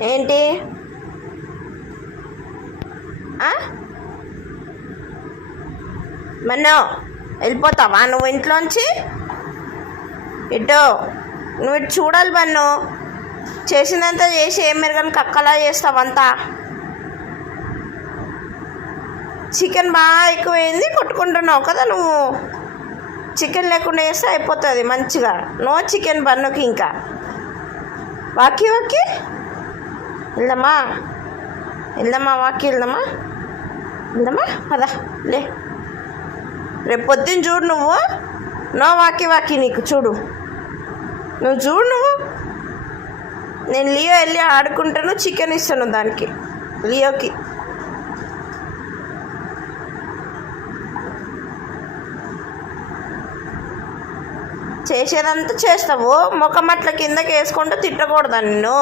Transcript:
ఏంటి? మన్నో వెళ్ళిపోతావా నువ్వు ఇంట్లోంచి? ఇటు నువ్వు ఇటు చూడాలి బన్ను. చేసిందంతా చేసి ఏం మెరుగని కక్కలా చేస్తావంతా. చికెన్ బాగా ఎక్కువైంది, కొట్టుకుంటున్నావు కదా నువ్వు. చికెన్ లేకుండా చేస్తే అయిపోతుంది మంచిగా. నో చికెన్ బన్నుకి. ఇంకా వాకి వెళ్దామా వాకి వెళ్దామా పదా లే. రేపు పొద్దున్న చూడు నువ్వు. నో వాకి నీకు చూడు. నువ్వు నేను లియో వెళ్ళి ఆడుకుంటాను, చికెన్ ఇస్తాను దానికి, లియోకి. చేసేదంతా చేస్తావు, ముఖం అట్ల కిందకి వేసుకుంటూ తిట్టకూడదు నిన్ను.